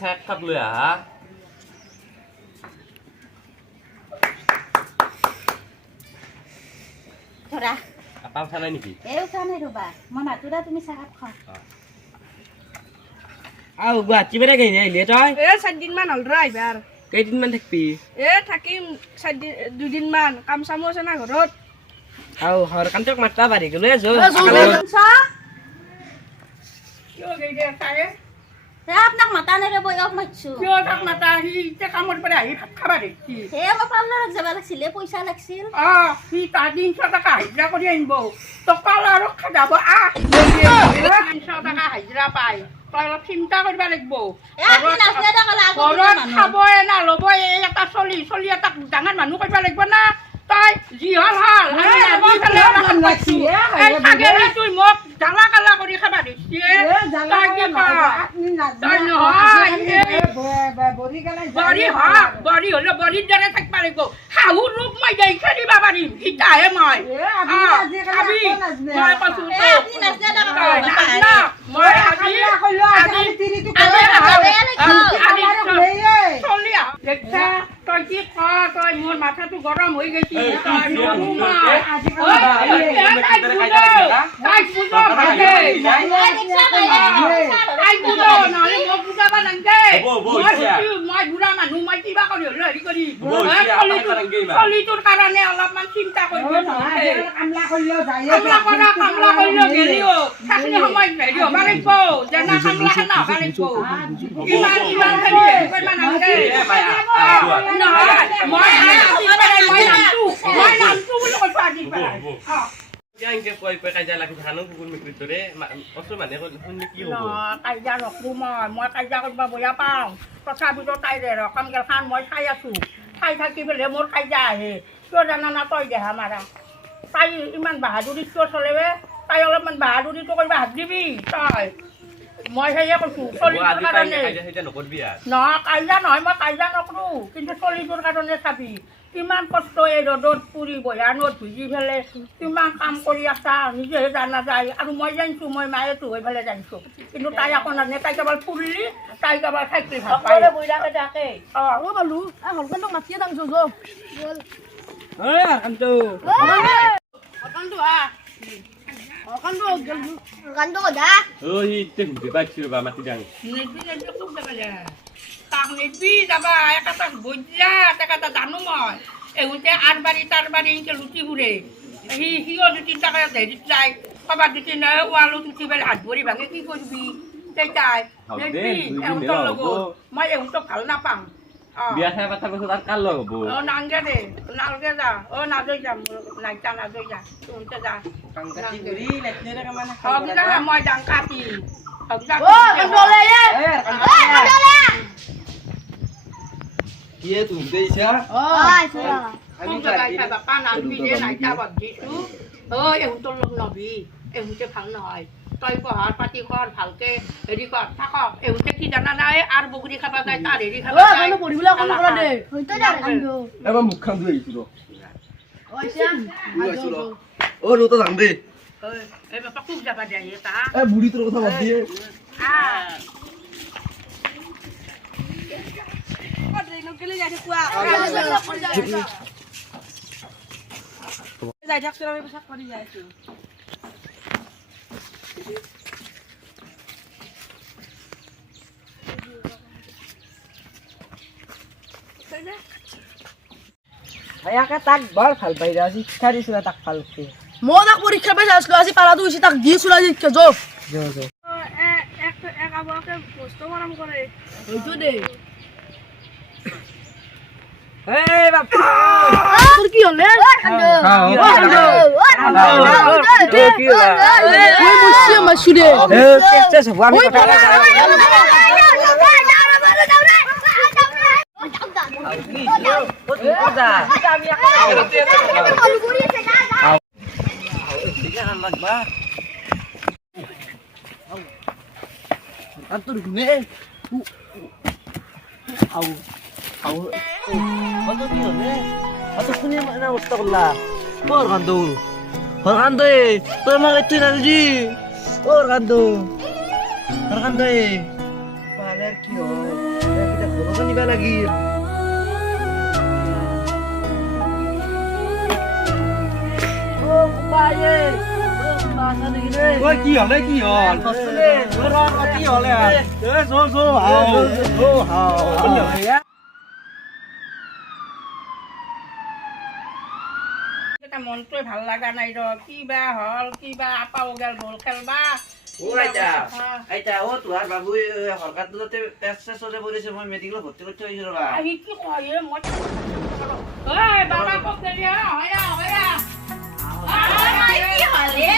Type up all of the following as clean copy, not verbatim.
চাহ একাপ লৈ আহা ধৰা আপা উঠা নাই নেকি উঠা নাই ৰবা মই নাটোৰা তুমি চাহ খাওঁ আও গুৱাহাটী পৰা কেনে আহিলে তই 4 দিন মান হল ৰ আহিবাৰ কেইদিনমান থাকবি থাকিম 2 দিন মান কাম চামো আছে না ঘৰত আও হৰ কান্তক মাত্ৰা বাঢ়ি গ'লে কিয় গেইদে তায়ে আপোনাক মাতা নাই ৰে বয়স মাতছো কিয় তাক মাতা সি ইতে কামৰ পৰা আহি ভাত খাবা দেখি হে মই পাৰ্লাৰত যাব লাগিছিলে পইচা লাগিছিল সি তাৰ 300 টকা হাজিৰা কৰি আনিব টকা আৰু খাদাব 300 টকা হাজিৰা পাই তই অলপ চিন্তা কৰিব লাগিব ঘৰত খাবই না ল'বই এটা চলি এটা ডাঙৰ মানুহ কৰিব লাগিব না তই যি হল তুই মোক জ্বালা কালা কৰি খাবা দিছি বৰি হলে বৰিৰ দৰে থাকিব লাগিব শাহু ৰূপ মই দেখে দিবা পাৰিম সিতাহে মই কৈছো তই কি তই মোৰ মাথাটো গৰম হৈ গৈছি মই বুঢ়া মানুহ মই কিবা কৰি হলো হেৰি কৰি চলিটোৰ কাৰণে অলপমান চিন্তা কৰিব কামলা কৰিলেও গেলিও থাকনি সময়ত হেৰি হ'ব লাগিব যেনা কামলা খানা হ'ব লাগিব কিমান খালি হেৰি কৰিব নালাগে নহয় মই নামটো বুলি কৈছো আজি কাজিয়া লাগি থানো কুকুৰ মেকুৰীৰ দৰে অচৰ মানুহে শুনি কি হ'ব কাজিয়া নকৰো মই কাজিয়া কৰিব বেয়া পাওঁ তথাপিতো তাইৰে ৰকম গেলখান মই খাই আছো খাই থাকি পেলাই মোৰ কাজিয়া আহে কিয় জানা না তই দেহা মাৰা তাই ইমান বাহাদুৰি কিয় চলে তাই অলপমান বাহাদুৰিটো কৰিব হাত দিবি তই মই সেয়ে কৈছো চলিটোৰ কাৰণে নহয় কাজিয়া নহয় মই কাজিয়া নকৰো কিন্তু চলিটোৰ কাৰণে চাবি কিমান কষ্ট এই ৰ'দত পুৰি বয়ানত ভিজি পেলাই কিমান কাম কৰি আছা নিজেহে জানা যায় আৰু মই জানিছো মই মায়েতো হৈ পেলাই জানিছো কিন্তু তাই আকৌ নাজানে তাই কেৱল ফুৰিলি তাই কেৱল থাকলি ভাল পায় যাবা এটা বৈজা এটা জানো মই এহঁতে আৰবাৰী তাৰবাৰী এনেকে লুটি ফুৰে সিও 2-3 টকা হেৰিত যায় কবাত 2-3 ৱালো উঠি পেলাই হাত ভৰি ভাঙে কি কৰিবি তেতাই এহঁতৰ লগত মই এহঁতক ভাল নাপাওঁ বিয়া খাই কথা কৈছো তাৰ কাৰ লগ হ'ব নালগে যা নাজৈ যাম নাজৈ যা তুমতে যা মই যাম কাটি Kia tụi đi sao? Không cho cái bà pa nào đi để này ta bật gì chú. Em tôi lông nọ bị emจะพังหน่อยต่อยก็หาปฏิกรผังเกเดี๋ยวก่อนถ้าก็เอ็งจะคิดจะนั่นได้อาร์บุกดีขับได้ตาเดี๋ยวขับได้มันปวดหัวคนละเด้อตัวใหญ่อันเดียวEm mà mục khăn dưới chứ đâu? โอ้ยเสีย Đâu tao thẳng đi. Em mà bắt cungจะไปเดี๋ยวตา Em bùi tao có thằng gì? যাই থাকছ আমি পেছাক কৰি যাই আছো ভাইয়াকে তাক বৰ ভাল পাই ৰা শিক্ষা দিছিল তাক ভালকে মই তাক পৰীক্ষা পাই আছিলো আজি পালাটো হৈছে তাক দিছিলো আজি শিক্ষা যো এক আবকে বস্তু মৰম কৰে হয়তো দে এই বাপা তোৰ কি হলে ওই মুসি মাসুরে কেছে সব আমি কথা Atur gune. Au. Au. Atur কি হবে? Atur শুনে না অবস্থা করলা। ওর কান্দো। ওর কান্দো এ। তোর মাকে তুই না জি। ওর কান্দো। ওর কান্দো এ। পালের কি হয়? মাংস নিবা লাগিল ঐ কি হ'লে কি হ'ল কি হলে মনটোৱে ভাল লগা নাই ৰ কিবা হ'ল কিবা আপাও গেল বল খেলবা আইতা অ তোহাৰ বাবু হৰকাততে পেছে পৰিছে মই মেডিকেলত ভৰ্তি কৰি থৈ আহিছো ৰবা আহি কি কয় মই ঐ বাবা কক গেলি হয়া হয়া কি হ'লে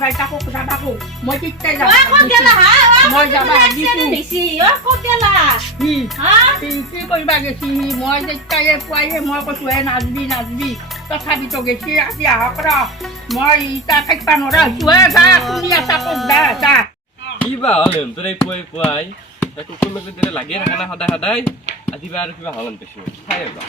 বাইটাকো যাবাকো মই কিটাই যাম ঐ ক'ত গেলা হা মই যাবা দিছো দিছি ঐ ক'ত গেলা কি হা কি কৰিবা গেছি মই যেতিয়াই পুৱাইয়ে মই কৈছো নাচবি নাচবি তথাপিতো গেছি আজি আহক ৰ মই ইটা থাকিবা নোৱাৰা হৈছো যা তুমি এটা কক যা কিবা হ'ল তোৰ এই পুৱাই কুকুৰ মেকুৰী দৰে লাগিয়ে থাকে না সদায় সদায় আজিবা আৰু কিবা হ'ল পাইছোঁ চাই ৰ'বা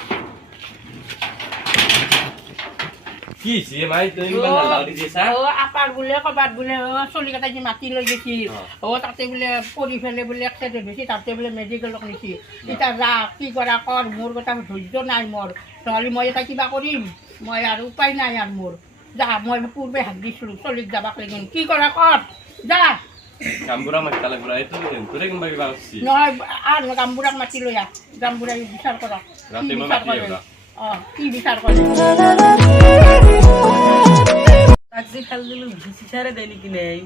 কি হৈছে মাই তই ইমান নালাও দি দিছা আপাৰ বোলে ক'ৰবাত বোলে চলিকেইটা যি মাতি লৈ গৈছিল তাতে বোলে পৰি ফেলে বোলে এক্সিডেণ্ট হৈছিল তাতে বোলে মেডিকেলত নিছিল এতিয়া যা কি কৰা কৰ মোৰ কথা ধৈৰ্য নাই মোৰ নহ'লে মই এটা কিবা কৰিম মই আৰু উপায় নাই আৰু মোৰ যা মই পূৰ্বে হাত দিছিলোঁ চলিক যাবাক লাগিল কি কৰা কৰ যা গামবুঢ়া মাতিব লাগিব এইটো তোৰে কোনোবা কিবা কৰিছে নহয় আৰু গামবুঢ়াক মাতি লৈ আহ গামবুঢ়াই বিচাৰ কৰক ৰাতি কি মই বিচাৰ মাতি কৰে আহিবা কি বিচাৰ কৰে তাক যে খেল দিলো বিচাৰে দেই নেকি নেই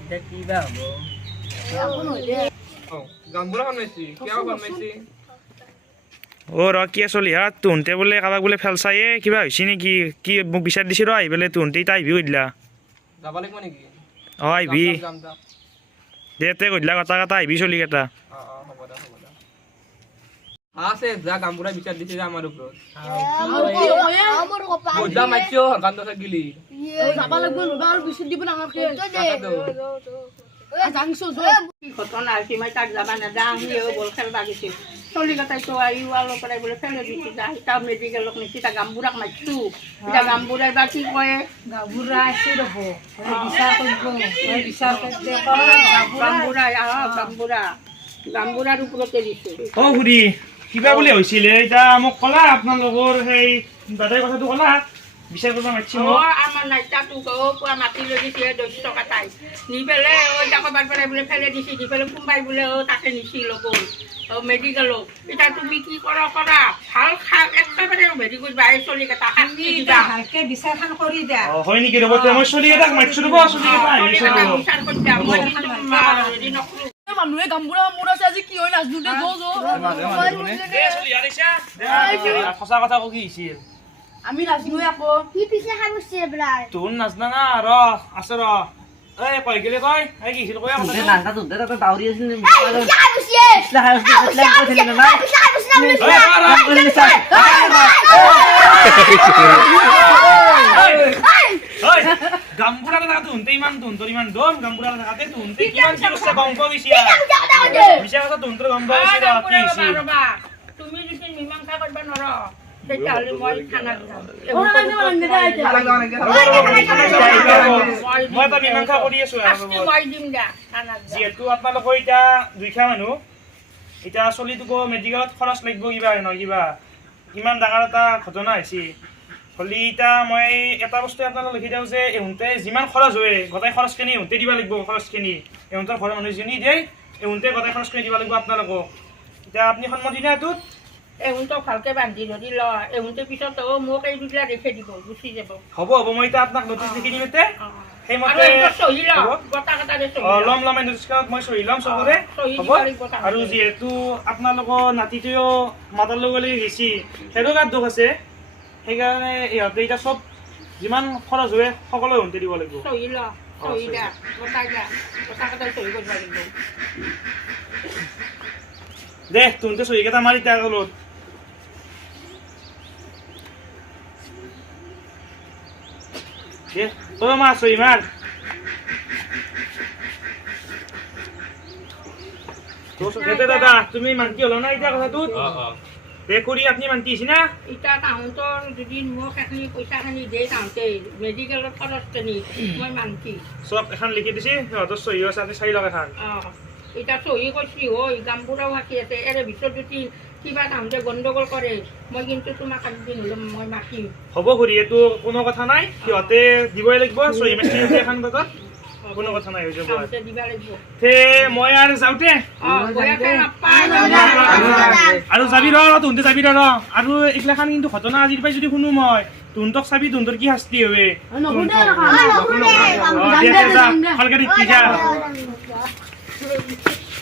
এতিয়া কিবা হ'ব ৰ কি চলি হা তুহতে বোলে কাৰোবাক বোলে ফেলচায়ে কিবা হৈছে নেকি কি মোক বিচাৰ দিছি ৰ আহি পেলাই তুহতে এতিয়া আহিবি সুধিলা যাব লাগিব নেকি অঁ আহিবি যাম যাম দে তে সুধিলা কথা কথা আহিবি চলিকেইটা হ'ব দে আছে যা গামবুঢ়া বিচাৰ দিছে আমাৰ ওপৰত বজা মাইছো হৰকান্ত থাকিলি যাবা লাগব ৰবা আৰু বিচি দিব নাঙাৰকে জানিছো কি ঘটনা হৈছে মই তাক যাবা নাযাওঁ সিও বল খেলবা গৈছিল চলিকেইটাইতো আহি ৱালৰ পৰাই বোলে ফেলে দিছে যা এতিয়া মেডিকেলত নিছে এতিয়া গামবুঢ়াক মাতিছোঁ এতিয়া গামবুঢ়াই বা কি কয় গাভুৰা আছে ৰ'ব বিচাৰ কৰিব বিচাৰ গামবুঢ়াই আহক গামবুঢ়াৰ ওপৰতে দিছোঁ অঁ সুধি কিবা বোলে হৈছিলে এতিয়া মোক ক'লা আপোনালোকৰ সেই দাদাই কথাটো ক'লা বিচাৰ কৰিব মাতিছি মোক আমাৰ নাইতাটো পুৱা মাতি লৈ দিছে 200 টকা তাই নি পেলাই এতিয়া ক'ৰবাৰ পৰাই বোলে ফেলে দিছে দি পেলাই কোনোবাই বোলে তাকে নিছি লগৰ মেডিকেলত এতিয়া তুমি কি কৰা ভাল খাক একেবাৰে হেৰি কৰিবা এই চলিকেইটা শাস্তি দিবা ভালকে বিচাৰখন কৰি দে অঁ হয় নেকি ৰ'ব তে মই চলিকেইটাক মাতিছোঁ ৰ'ব চলিকেইটা আহিছে ৰ'ব বিচাৰ কৰি দিয়া মই কিন্তু হেৰি নকৰোঁ মানুহে গামবুঢ়া মোৰ আছে আজি কি হয় নাজনো দে সঁচা কথা কৈ কি হৈছিল আমি নাজনো আকৌ তোৰ নাজনা না ৰ আছে ৰ এই কয় গেলে কয় এই কি হৈছিল কয় তুহতে নাজনা তুহতে তাতে দাউৰি আছিল গামবুঢ়া থাকা তুহতে ইমান তুহতৰ ইমান দম গামবুঢ়া থাকাতে তুহতে কিমান কি কৰিছে গম পোৱা গৈছে মিছা কথা তুহতৰ গম পোৱা গৈছে কি হৈছিল তুমি যদি মীমাংসা কৰিব নোৱাৰা তেতিয়াহ'লে মই থানাত যাম মই এটা মীমাংসা কৰি আছো শাস্তি মই দিম দিয়া থানাত যাম যিহেতু আপোনালোকৰ এতিয়া দুখীয়া মানুহ এতিয়া চলিটোকো মেডিকেলত খৰচ লাগিব কিবা নহয় কিবা ইমান ডাঙৰ এটা ঘটনা হৈছে হ'লে এতিয়া মই এটা বস্তু আপোনালোক লিখি দিওঁ যে ইহঁতে যিমান খৰচ হয় গোটেই খৰচখিনি ইহঁতে দিব লাগিব খৰচখিনি ইহঁতৰ ঘৰৰ মানুহ যিনি দিয়ে ইহঁতে গোটেই খৰচখিনি দিব লাগিব আপোনালোকক এতিয়া আপুনি সন্মতি দিয়া এইটোত এহুঁতক ভালকে বান্ধি ধৰি ল এহুঁতে পিছত মোক এই দুটা দেখে দিব গুচি যাব হ'ব মই এতিয়া আপোনাক নটিচ লিখি দিম এতিয়া আৰু এহঁতক চহী ল গোটা গোটাকে চহী ল ল'ম এই নটিচখনত মই চহী ল'ম চবৰে চহী হ'ব দিব লাগিব আৰু যিহেতু আপোনালোকৰ নাতিটোৱেও মাতাৰ লগলৈ গৈছে সেইটো গাত দুখ আছে সেইকাৰণে ইহঁতে এতিয়া চব যিমান খৰচ হয় সকলো ইহঁতে দিব লাগিব চহী ল চহী দিয়া গোটাই দিয়া গোটা গোটাই চহী কৰিব লাগিব দে তুহতে চহীকেইটা মাৰি তাৰ তলত দে তই মাৰ চহী মাৰ দাদা তুমি মান্তি হলো না এতিয়া কথাটোত দে কৰি আপুনি মান্তি হৈছে না এতিয়া তাহঁতৰ যদি মোক এইখিনি পইচাখিনি দিয়ে তাহঁতে মেডিকেলত খৰচ কিনি মই মান্তি চব এখন লিখি দিছে সিহঁতৰ চহী আছে আপুনি চাই লওক এখন এতিয়া চহী কৈছি হয় গামবুঢ়াও সাকি আছে এৰে ভিতৰত যদি কিবা তাহাঁতে গণ্ডগোল কৰে মই কিন্তু তোমাক একদিন হ'লেও মই মাতিম হ'ব খুৰী এইটো কোনো কথা নাই সিহঁতে দিবই লাগিব চহী মেচিন এখন বজাত কোনো কথা নাই হৈ যাব তাহাঁতে দিবা লাগিব তে মই আৰু যাওঁতে বয়াকে নাপায় আৰু যাবি ৰ তহঁতে যাবি ৰ আৰু এইগিলাখান কিন্তু ঘটনা আজিৰ পৰাই যদি শুনো মই তহঁতক চাবি তহঁতৰ কি শাস্তি হবে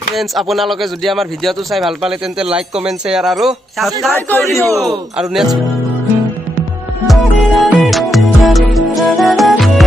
ফ্ৰেণ্ডছ আপোনালোকে যদি আমাৰ ভিডিঅ'টো চাই ভাল পালে তেন্তে লাইক কমেণ্ট শ্বেয়াৰ আৰু ছাবস্ক্ৰাইব কৰি দিব আৰু নেক্সট